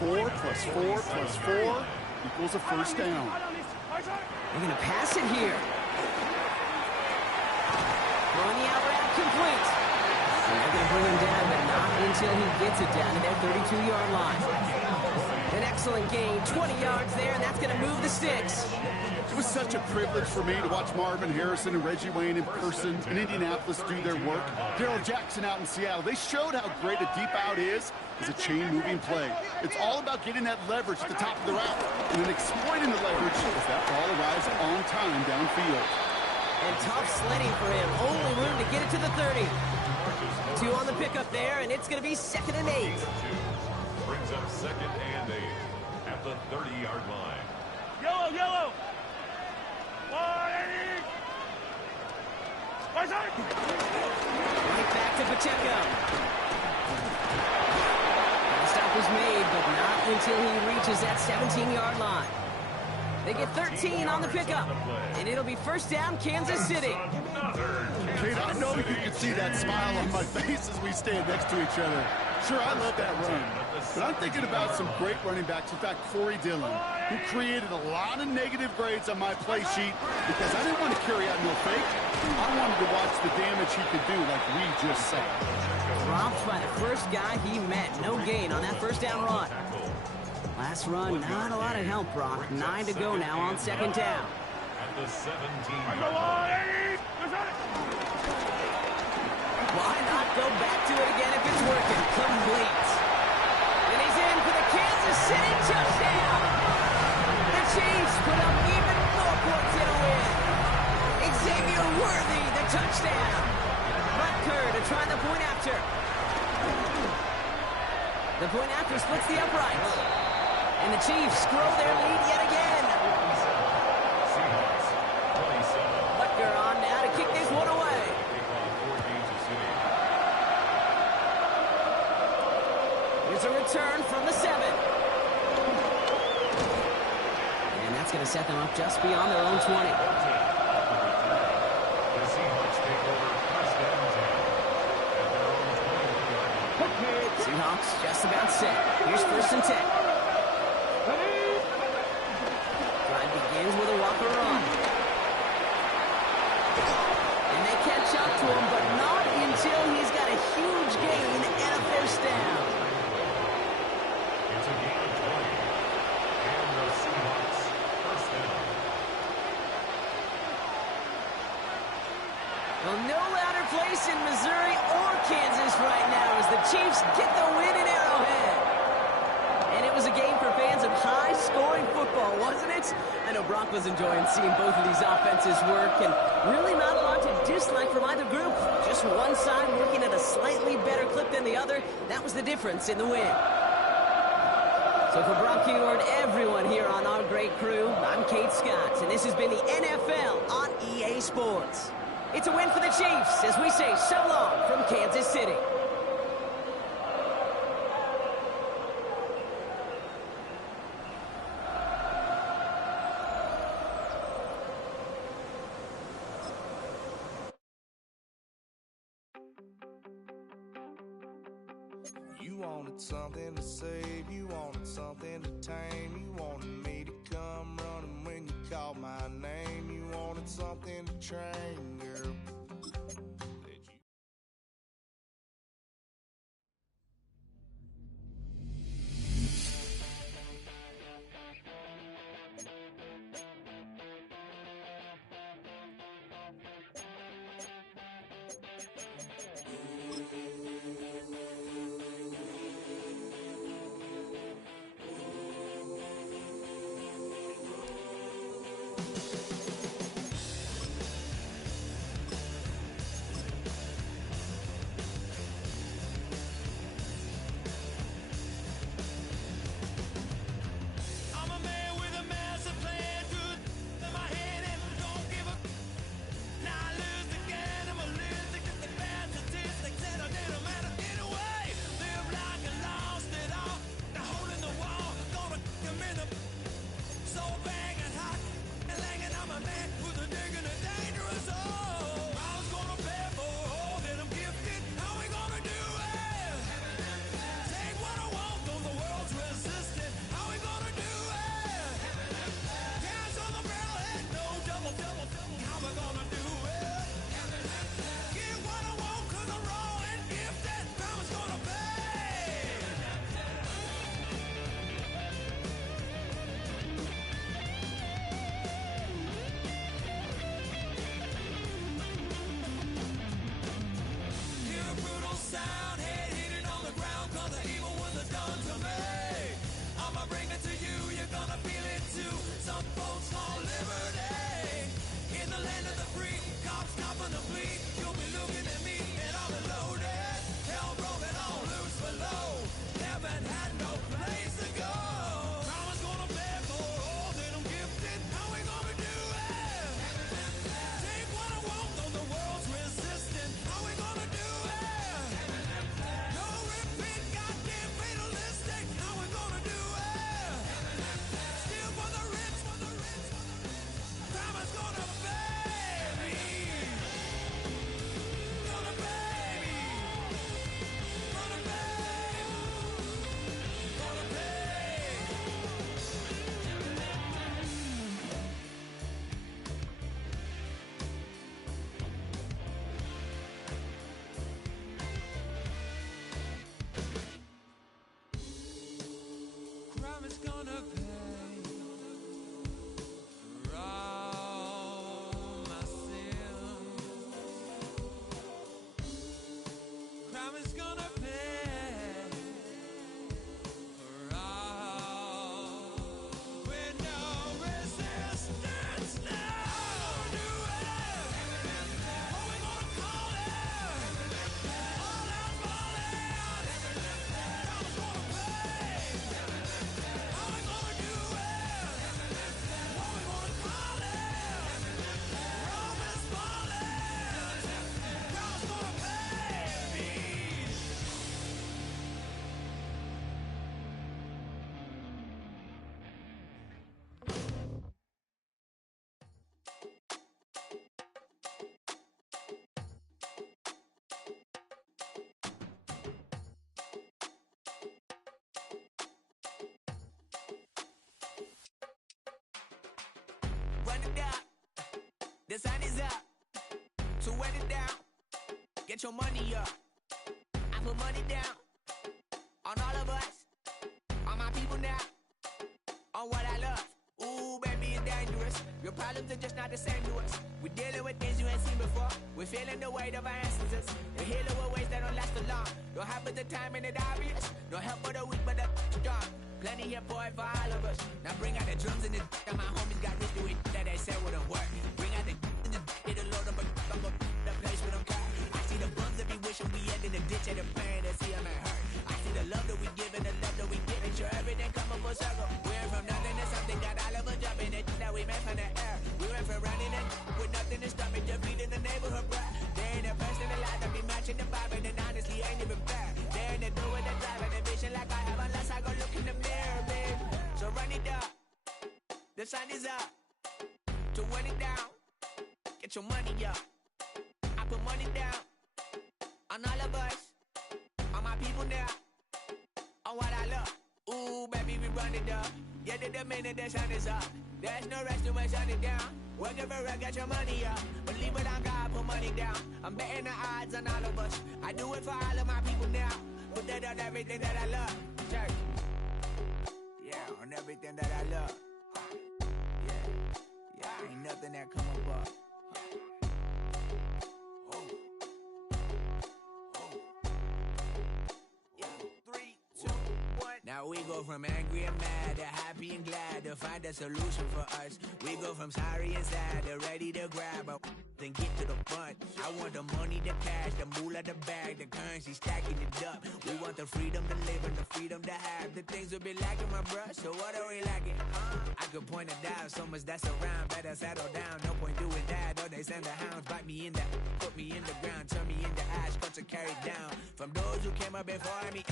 4 plus 4 plus 4 equals a first down. They're going to pass it here. Throwing the out route complete. And they're going to bring him down, but not until he gets it down to their 32-yard line. An excellent gain, 20 yards there, and that's going to move the sticks. It was such a privilege for me to watch Marvin Harrison and Reggie Wayne in person in Indianapolis do their work. Darrell Jackson out in Seattle. They showed how great a deep out is as a chain-moving play. It's all about getting that leverage at the top of the route and then exploiting the leverage as that ball arrives on time downfield. And tough sledding for him. Only room to get it to the 30. 2 on the pickup there, and it's going to be 2nd and 8. Brings up 2nd and 8 at the 30-yard line. Yellow, yellow. Right back to Pacheco. The stop was made, but not until he reaches that 17-yard line. They get 13 on the pickup, and it'll be 1st down, Kansas City. Kate, I know you can see that smile on my face as we stand next to each other. Sure, I love that run, but I'm thinking about some great running backs. In fact, Corey Dillon, who created a lot of negative grades on my play sheet because I didn't want to carry out no fake. I wanted to watch the damage he could do like we just saw. Dropped by the first guy he met. No gain on that 1st down run. Last run, not a lot of help, Brock. 9 to go now on 2nd down. At the 17-yard line. Why not go back to it again if it's working? Complete. And he's in for the Kansas City touchdown. The Chiefs put up even more points in a win. Xavier Worthy, the touchdown. Butker to try the point after. The point after splits the uprights. And the Chiefs grow their lead yet again. Butker on now to kick this one away. Here's a return from the 7. And that's going to set them up just beyond their own 20. Seahawks just about set. Here's 1st and 10. Drive begins with a walker run. And they catch up to him, but not until he's got a huge gain and a 1st down. It's a gain of 20. And the Seahawks 1st down. Well, no louder place in Missouri or Kansas right now as the Chiefs get the win in Arrowhead. And it was a game for fans of high-scoring football, wasn't it? I know Brock was enjoying seeing both of these offenses work, and really not a lot to dislike from either group. Just one side working at a slightly better clip than the other. That was the difference in the win. So for Brock Huard, everyone here on our great crew, I'm Kate Scott, and this has been the NFL on EA Sports. It's a win for the Chiefs as we say so long from Kansas City. You wanted something to save, you wanted something to tame, you wanted me to come running when you called my name, you wanted something to train, girl. it up. The sun is up. So wet it down. Get your money up. I put money down on all of us, on my people now, on what I love. Ooh, baby, it's dangerous. Your problems are just not the same to us. We're dealing with things you ain't seen before. We're feeling the weight of our ancestors. We're healing with ways that don't last for long. Don't happen the time and it obvious. No help for the weak, but the strong. Plenty here for it for all of us. Now bring out the drums and the and my homies got this do it that they said wouldn't work. Bring out the and the it'll load up the place with them cut. I see the bums that be wishing we end in the ditch and the pain that see them ain't hurt. I see the love that we give and the love that we give. Make sure everything come up full circle. We're from nothing to something, got all of us jumping it that we made from the air. We went from running and with nothing to stop it, just beating the neighborhood, bruh. They ain't the person alive that be matching the vibe, and honestly ain't even fair. They ain't the do with the drive and the vision like I have unless I go look in the mirror, babe. So run it up, the sun is up. To run it down, get your money up. I put money down on all of us, on my people now, on what I love. Ooh, baby, we run it up. Yeah, the minute the sun is up, there's no rest to shut it down. Working for real, get your money up. Believe it on God, put money down. I'm betting the odds on all of us. I do it for all of my people now. Put that on everything that I love. Church. Yeah, on everything that I love. Yeah, ain't nothing that come above. Now we go from angry and mad to happy and glad to find a solution for us. We go from sorry and sad to ready to grab a then get to the front. I want the money, the cash, the moolah, the bag, the currency, stacking it up. We want the freedom to live and the freedom to have. The things will be lacking, my bruh, so what are we lacking? I could point it out, so much that's around. Better settle down, no point doing that. Or they send the hounds, bite me in the, put me in the ground, turn me into ash, cut to carry down. From those who came up before me,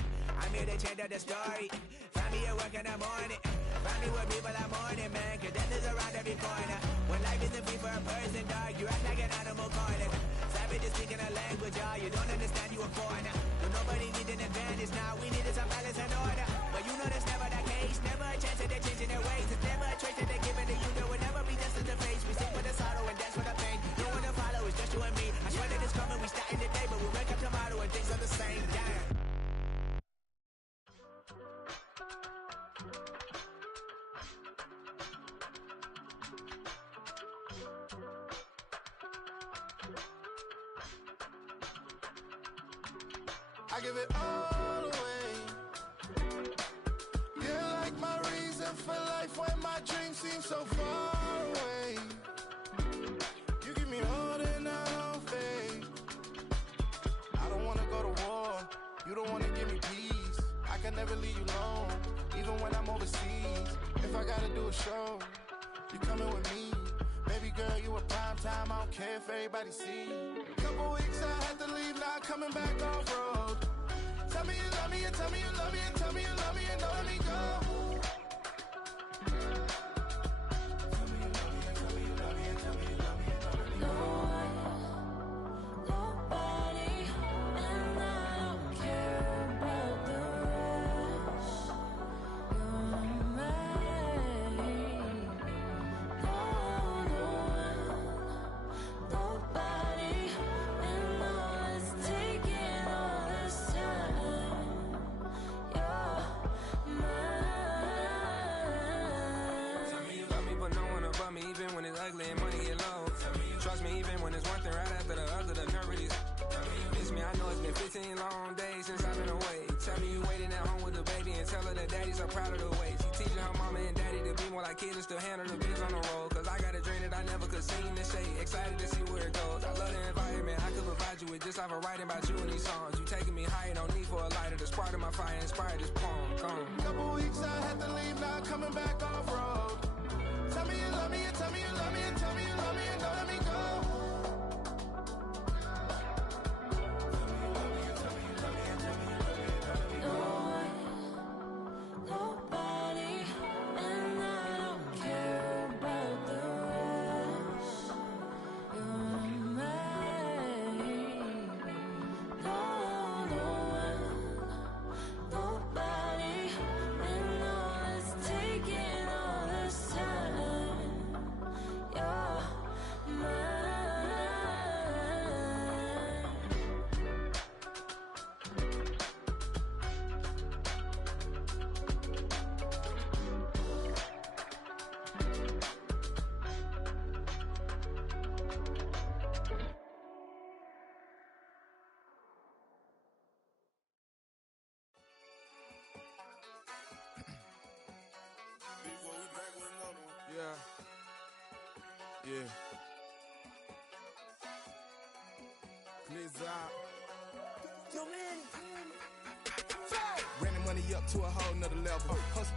I'm here to change up the story. Find me at work in the morning. Find me with people I'm mourning, man. Cause death is around every corner. When life isn't free for a person, dog, you act like an animal corner. Savage is speaking a language, y'all. You don't understand, you a foreigner. But nobody needs an advantage now. We needed some balance and order. But you know that's never the case. Never a chance that they're changing their ways. It's never a trace that they're giving to you. There will never be justice to face. We sing for the sorrow and dance for the pain. No one to follow, it's just you and me. I swear that it's coming, we starting today. But we'll wake up tomorrow and things are the same. Damn. I give it all away. You're like my reason for life when my dreams seem so far away. You give me all that I don't fade. I don't wanna go to war. You don't wanna give me peace. I can never leave you alone, even when I'm overseas. If I gotta do a show, you coming with me. Baby girl, you a prime time. I don't care if everybody see. Couple weeks I had to leave, now coming back off road. Tell me you love me and tell me you love me and tell me you love me and don't let me go. Tell me you love me and tell me you love me and tell me you love me and don't let me go. Nobody, and I don't care about the rest. You're mine. Nobody, and all it's taking all this time. You're mine. Tell me you love me, but no one above me, even when it's ugly and money get low. Trust me, even when it's one thing right after the other, the nerve really. Miss me, I know it's been 15 long days since I've been away. Tell me you waiting at home with the baby and tell her that daddy's so proud of the way. She teaching her mama and daddy to be more like kids and still handle the biz on the road. Cause I got a dream that I never could sing and say. Excited to see where it goes. I love the environment. I could provide you with just off of writing about you and these songs. You taking me higher, no need for a lighter. The spark of my fire inspired this poem. Come. Couple weeks I had to leave, now coming back off road. Tell me you love me and tell me you love me and tell me you love me and don't let me go. Nobody, and I don't care about the rest. You're mine. Nobody, and all it's taking all this time. You're Yeah. Blizzard. Yo, man. Ran the money up to a whole nother level. Hustle,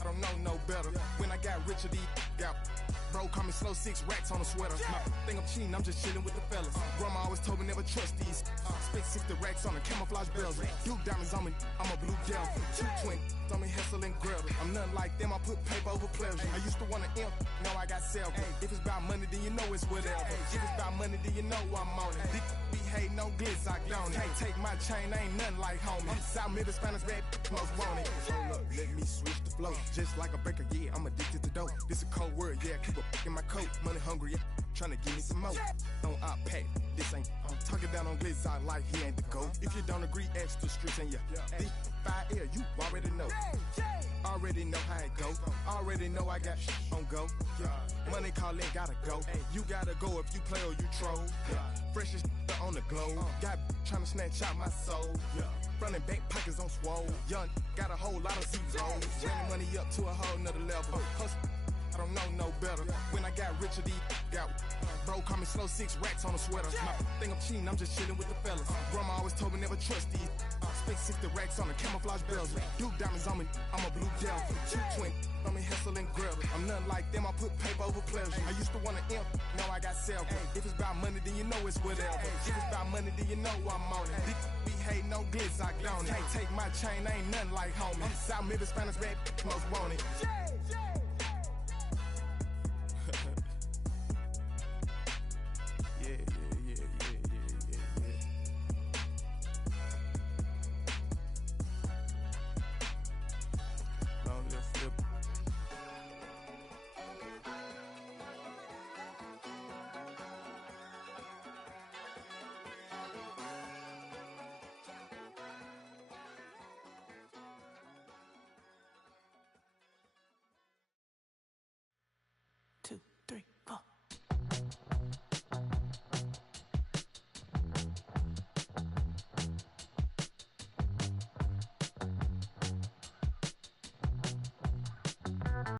I don't know no better. When I got richer, these got bro, call me slow, 6 racks on a sweater. My think I'm cheating, I'm just chilling with the fellas. Grandma always told me never trust these. Spent 60 racks on the camouflage bells. Duke diamonds on me, I'm a blue devil. 220 on me, Hessel and Gretel. I'm nothing like them, I put paper over pleasure. I used to want to imp, now I got several. If it's about money, then you know it's whatever. If it's about money, then you know I'm on it. Be hating no glitz, I don't. Can't take my chain, ain't nothing like homie. South Middle Spanish red, most want it. Hold up, let me switch the flow. Just like a baker, yeah, I'm addicted to dope. This a cold word, yeah, keep a in my coat. Money hungry, yeah, tryna give me some more. On op pack, this ain't. I'm talking down on glitz, I like he ain't the GOAT. If you don't agree, ask the streets and yeah. This fire air, you already know. Already know how it go. Already know I got shit on go. Money calling, gotta go. You gotta go if you play or you troll. Freshest on the globe. Got tryna snatch out my soul. Running back pockets on swole. Young, got a whole lot of zeros. Running money up to a whole nother level. Hustle, I don't know no better. When I got richer, these got bro, call me slow, 6 racks on a sweater. My think I'm cheating, I'm just chilling with the fellas. Grandma always told me never trust these. Spent 60 racks on the camouflage bells. Duke diamonds on me, I'm a blue devil. 220 on me, Hessel and Gretel. I'm nothing like them, I put paper over pleasure. I used to want to imp, now I got several. If it's about money, then you know it's whatever. If it's about money, then you know I'm on it. Be hating no glitz, I don't. Can't take my chain, ain't nothing like homie. South Middle Spanish red, most want it.